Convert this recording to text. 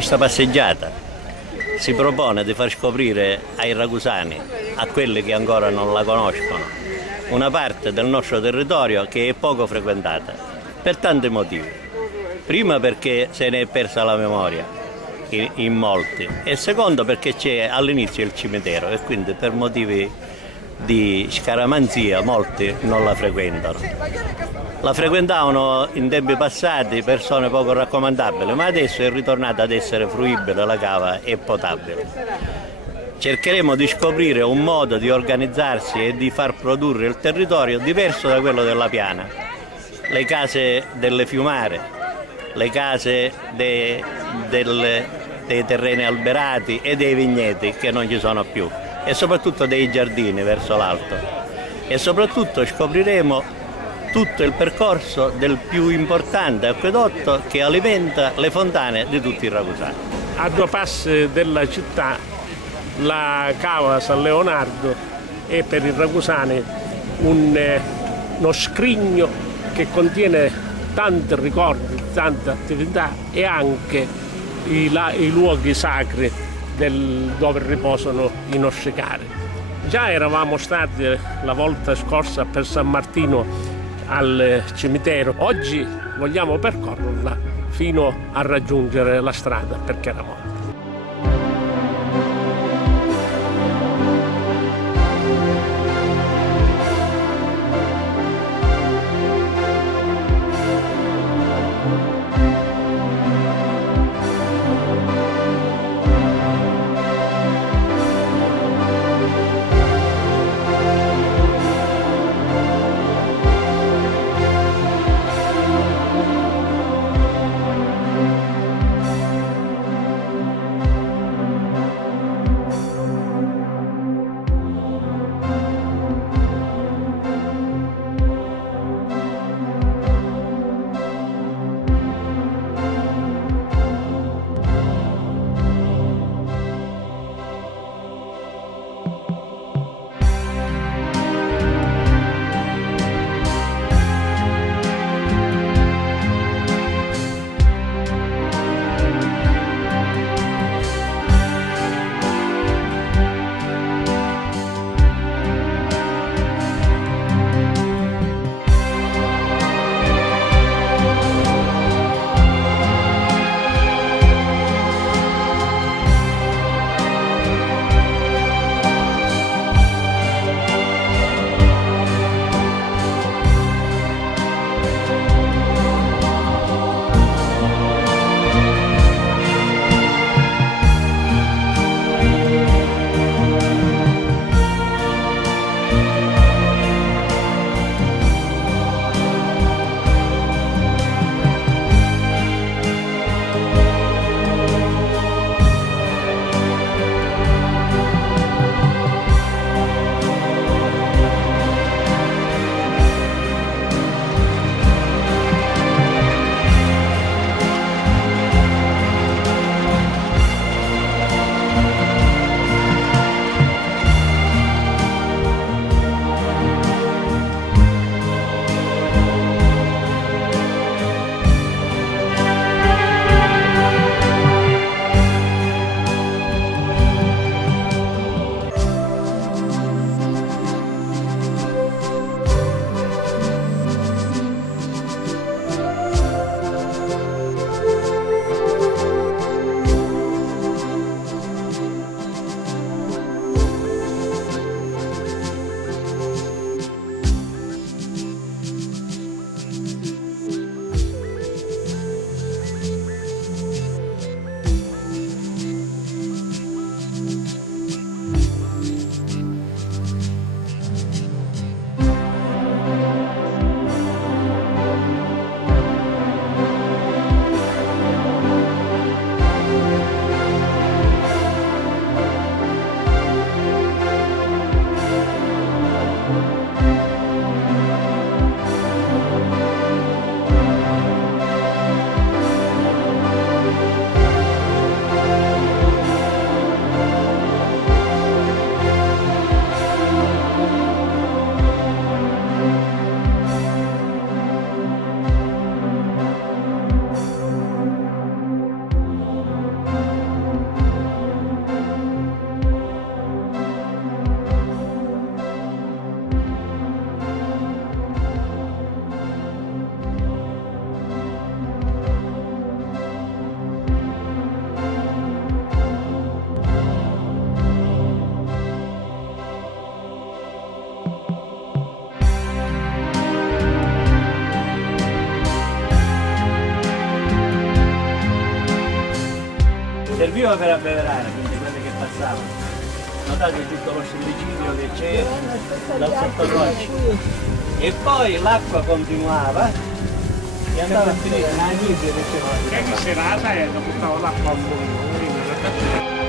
Questa passeggiata si propone di far scoprire ai ragusani, a quelli che ancora non la conoscono, una parte del nostro territorio che è poco frequentata, per tanti motivi. Prima perché se ne è persa la memoria in molti, e secondo perché c'è all'inizio il cimitero e quindi per motivi di scaramanzia molti non la frequentano. La frequentavano in tempi passati persone poco raccomandabili, ma adesso è ritornata ad essere fruibile la cava e potabile. Cercheremo di scoprire un modo di organizzarsi e di far produrre il territorio diverso da quello della piana. Le case delle fiumare, le case dei terreni alberati e dei vigneti che non ci sono più, e soprattutto dei giardini verso l'alto. E soprattutto scopriremo tutto il percorso del più importante acquedotto che alimenta le fontane di tutti i ragusani. A 2 passi della città la cava San Leonardo è per i ragusani uno scrigno che contiene tanti ricordi, tante attività e anche i luoghi sacri dove riposano i nostri cari. Già eravamo stati la volta scorsa per San Martino al cimitero, oggi vogliamo percorrerla fino a raggiungere la strada per Chiaramonte. serviva per abbeverare, quindi quelli che passavano. Notate tutto lo scellicidio che c'era dal sottoroccio. E poi l'acqua continuava e andava a finire nella neve che c'era. Che serata è? Dopo stavo l'acqua a fondo.